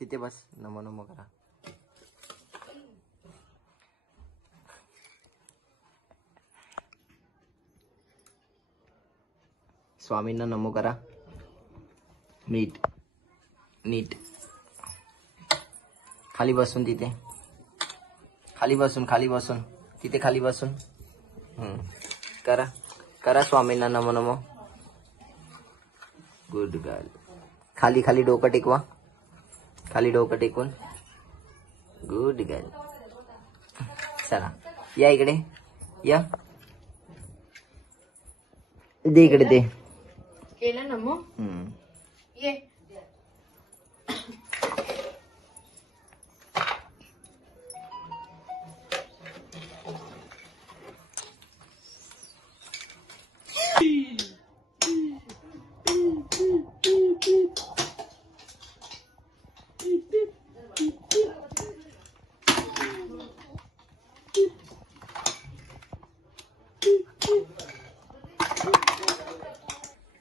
तिथे बस, नमो नमो करा. स्वामींना नमो करा. नीट नीट खाली बसून, तिथे खाली बसून तिथे खाली बसून करा करा स्वामींना नमो नमो. Good girl. खाली खाली डोकं टेकवा, खाली डोकं टेकून. Good girl. चला या इकडे या, दे इकडे दे. केलं ना मग ये.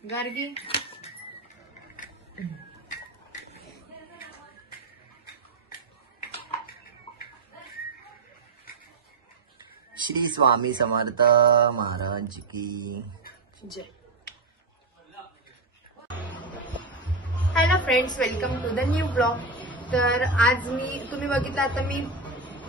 गार्गी श्री स्वामी समर्थ महाराज की जय. Hello friends, welcome to the new blog. तर आज तुम्ही बघितलं आता मी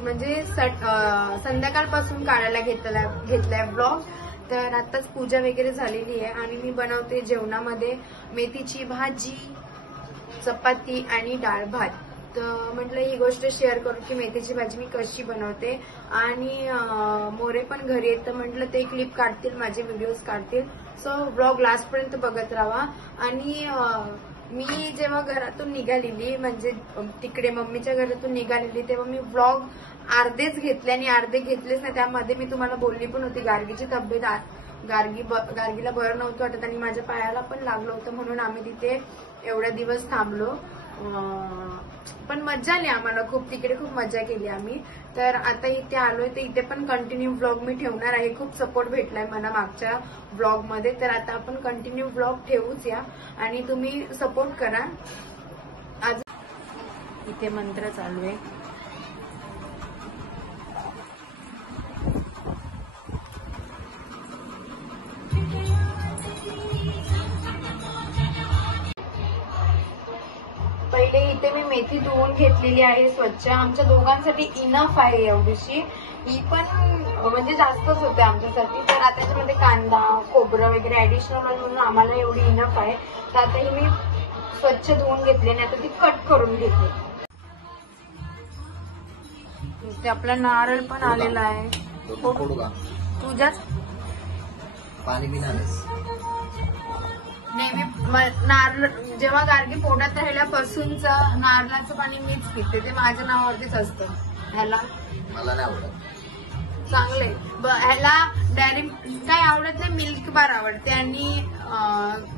म्हणजे संध्याकाळपासून काढायला घेतलाय ब्लॉग. तर आताच पूजा वगैरे झालेली आहे आणि मी बनवते जेवणामध्ये मेथीची भाजी, चपाती आणि डाळ भात. तर म्हटलं ही गोष्ट शेअर करू की मेथीची भाजी मी कशी बनवते. आणि मोरे पण घरी येत, तर म्हटलं ते क्लिप काढतील, माझे व्हिडिओज काढतील. सो ब्लॉग लास्ट पर्यंत बघत राहा. आणि मी जेव्हा घरातून निघालेली, म्हणजे तिकडे मम्मीच्या घरातून निघालेली, तेव्हा मी ब्लॉग अर्धेच घेतले आणि अर्धे घेतलेच नाही. त्यामध्ये मी तुम्हाला बोलली पण होती गार्गीची तब्येत, गार्गीला बरं नव्हतं वाटत आणि माझ्या पायाला पण लागलं होतं, म्हणून आम्ही तिथे एवढ्या दिवस थांबलो. पण मजा आली आम्हाला खूप, तिकडे खूप मजा केली आम्ही. तर आता इथे आलोय, तर इथे पण कंटिन्यू ब्लॉग मी ठेवणार आहे. खूप सपोर्ट भेटलाय मला मागच्या ब्लॉग मध्ये, तर आता आपण कंटिन्यू ब्लॉग ठेवूच या आणि तुम्ही सपोर्ट करा. आज इथे मंत्र चालू आहे. पहिले इथे मी मेथी धुवून घेतलेली आहे स्वच्छ. आमच्या दोघांसाठी इनफ आहे एवढीशी, ही पण म्हणजे जास्तच होते आमच्यासाठी. तर आता त्याच्यामध्ये कांदा, खोबरं वगैरे ऍडिशनल म्हणून आम्हाला एवढी इनफ आहे. तर आता ही मी स्वच्छ धुवून घेतली आणि आता ती कट करून घेतली. ते आपला नारळ पण आलेला आहे. तुझ्याच पाणी पिणारच नेहमी नारळ जेव्हा गार्गी पोटात राहिल्यापासूनच नारळाचं पाणी मीच पिते, ते माझ्या नावावरतीच असतं. ह्याला मला नाही आवडत. चांगले ह्याला डेअरी काय आवडत नाही, मिल्क बार आवडते आणि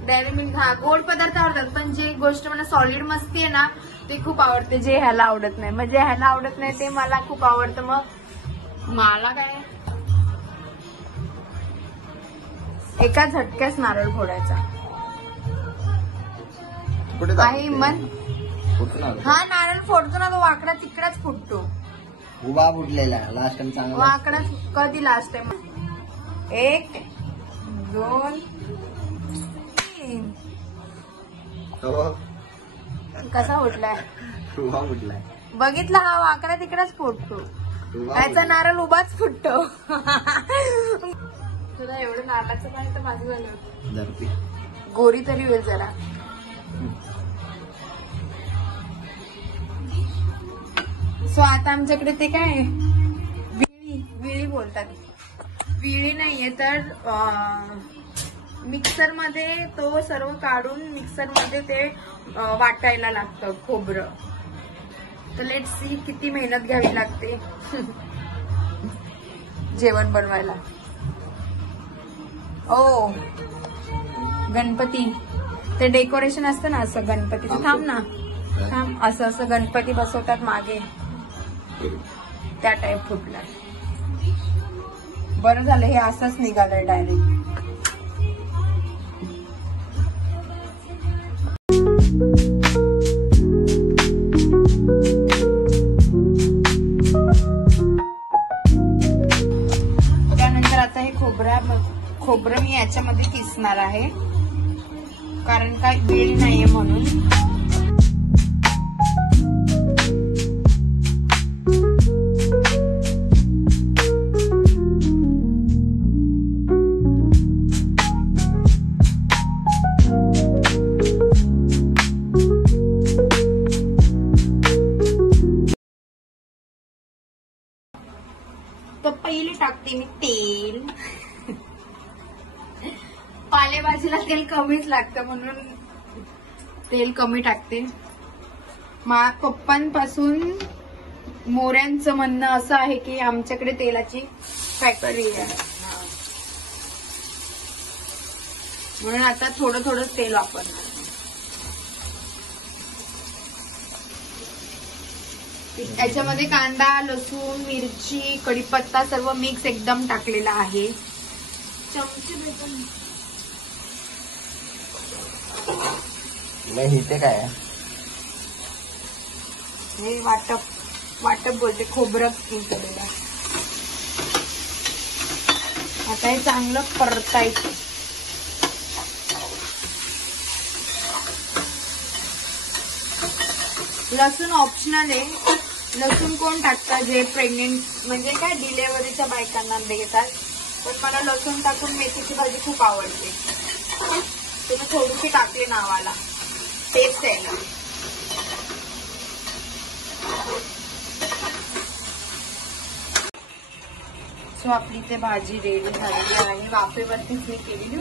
डेअरी मिल्क. हा, गोड पदार्थ आवडतात, पण जी गोष्ट मला सॉलिड मस्ती आहे ना ते खूप आवडते, जे ह्याला आवडत नाही. म्हणजे ह्याला आवडत नाही ते मला खूप आवडतं. मग मला काय एका झटक्याच नारळ फोडायचा आहे मन. हा, नारळ फोडतो ना तो वाकडा तिकडाच फुटतो. उभा फुटलेला लास्ट टाइम चांगला वाकडाच. कधी लास्ट टाइम? 1 2 3. कसा फुटलाय? उभा फुटलाय. बघितला, हा वाकडा तिकडाच फुटतो, त्याचा नारळ उभाच फुटतो. तुला एवढं नारळाचं पाणी तर माझं झालं, गोरी तरी होईल जरा. सो आता आमच्याकडे ते काय विळी बोलतात, विळी नाहीये तर मिक्सर मध्ये तो सर्व काढून मिक्सर मध्ये ते वाटायला लागतं खोबरं. तर लेट्स सी किती मेहनत घ्यावी लागते जेवण बनवायला. ओ गणपती ते डेकोरेशन असतं ना असं गणपतीचं. थांब ना, थांब. असं असं गणपती बसवतात मागे, त्या टाईप फुटलाय. बरं झालं हे असंच निघालंय डायरेक्ट. याच्यामध्ये किसणार आहे, कारण काय वेळ नाहीये म्हणून. तर पहिले टाकते मी तेल. पालेभाजीला तेल कमीच लागतं म्हणून तेल कमी टाकते. पप्पांपासून मोऱ्यांचं म्हणणं असं आहे की आमच्याकडे तेलाची फॅक्टरी आहे, म्हणून आता थोडं थोडं तेल वापरणार. याच्यामध्ये कांदा, लसूण, मिरची, कढीपत्ता सर्व मिक्स एकदम टाकलेला आहे. चमचे भेटून इथे काय आहे? हे वाटप बोलते, खोबरं केलेलं आहे. आता हे चांगलं परतायचं. लसूण ऑप्शनल आहे. लसूण कोण टाकतात जे प्रेग्नेंट म्हणजे काय डिलेव्हरीच्या बायकांना देतात, पण मला लसूण टाकून मेथीची भाजी खूप आवडते. तुम्ही थोडीशी टाकली नावाला, टेस्ट आहे ना. सो आपली ते भाजी रेडी झालेली आहे. वाफेवरतीच मी केलेली,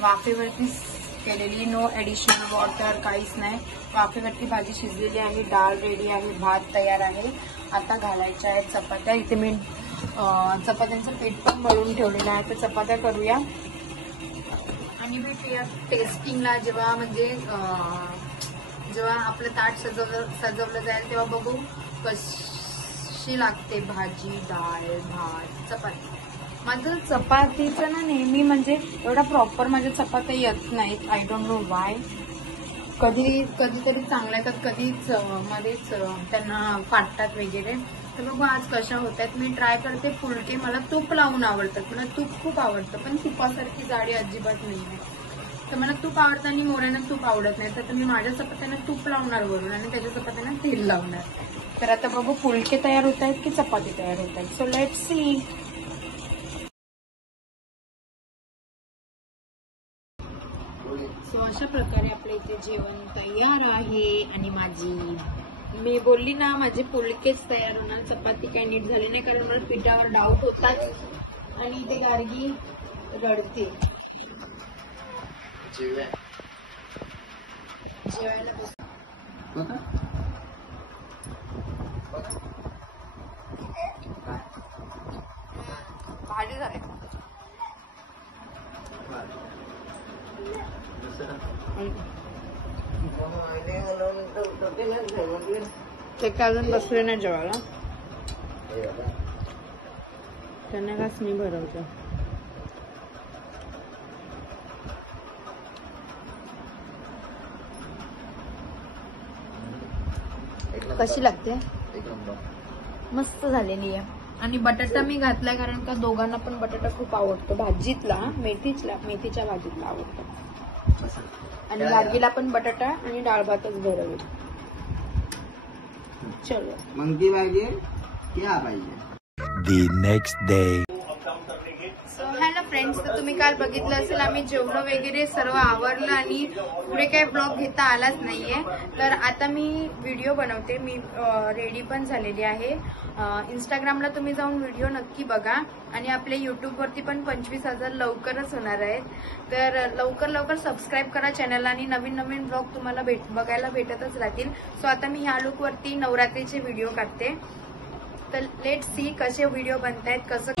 वाफेवरतीच केलेली, नो ऍडिशनल वॉटर, काहीच नाही. वाफेवरती भाजी शिजलेली आहे, डाळ रेडी आहे, भात तयार आहे. आता घालायच्या आहेत चपात्या. इथे मी चपात्यांचं पीठ पण मळून ठेवलेलं आहे, तर चपात्या करूया आणि भेटूया टेस्टिंगला. जेव्हा म्हणजे जेव्हा आपलं ताट सजवलं जाईल तेव्हा बघू कशी लागते भाजी, डाळ, भात, चपाती. माझं चपातीचं ना नेहमी म्हणजे एवढा प्रॉपर माझ्या चपात्या येत नाहीत. I don't know Y. कधीतरी चांगल्या येतात, कधीच मध्येच त्यांना फाटतात वगैरे. तर बघू आज कशा होत आहेत. मी ट्राय करते फुलके. मला तूप लावून आवडतात, मला तूप खूप आवडतं, पण तुपासारखी जाडी अजिबात नाही आहे. तर मला तूप आवडतं आणि मोऱ्यांना तूप आवडत नाही, तर मी माझ्या चपात्यांना तूप लावणार वरून आणि त्याच्या चपात्यांना तेल लावणार. तर आता बघू फुलके तयार होत आहेत की चपाती तयार होत आहेत. So let's see. सो अशा प्रकारे आपल्या इथे जेवण तयार आहे. आणि मी बोलली ना माझे फुलकेच तयार होणार, चपाती काही नीट झाली नाही, कारण मला पिठावर डाऊट होतात. आणि इथे गार्गी रडते. जेवायला भाजी झाली. ते का अजून बसले नाही जेवायला, त्यांना काच नाही भरवतं. कशी लागते? मस्त झालेली आहे. आणि बटाटा मी घातलाय कारण का दोघांना पण बटाटा खूप आवडतो. भाजीतला मेथीच्या भाजीतला आवडतो. आणि गार्गीला पण बटाटा आणि डाळ भातच भरवली. चलो मग ती भाजी क्या पाहिजे. The next day. Hello friends, तर तुम्ही काल बघितलं असेल आम्ही जेवण वगैरे सर्व आवरलं आणि पुढे काही ब्लॉग घेता आलाच नाहीये. तर आता मी व्हिडिओ बनवते. मी रेडी पण झालेली आहे. इंस्टाग्रामला तुम्ही जाऊन व्हिडिओ नक्की बघा आणि आपल्या युट्यूबवरती पण 25,000 लवकरच होणार आहेत. तर लवकर सबस्क्राईब करा चॅनलला आणि नवीन ब्लॉग तुम्हाला बघायला भेटतच राहतील. सो आता मी ह्या लुकवरती नवरात्रीचे व्हिडिओ काढते. तर लेट सी कसे व्हिडिओ बनतायत, कसं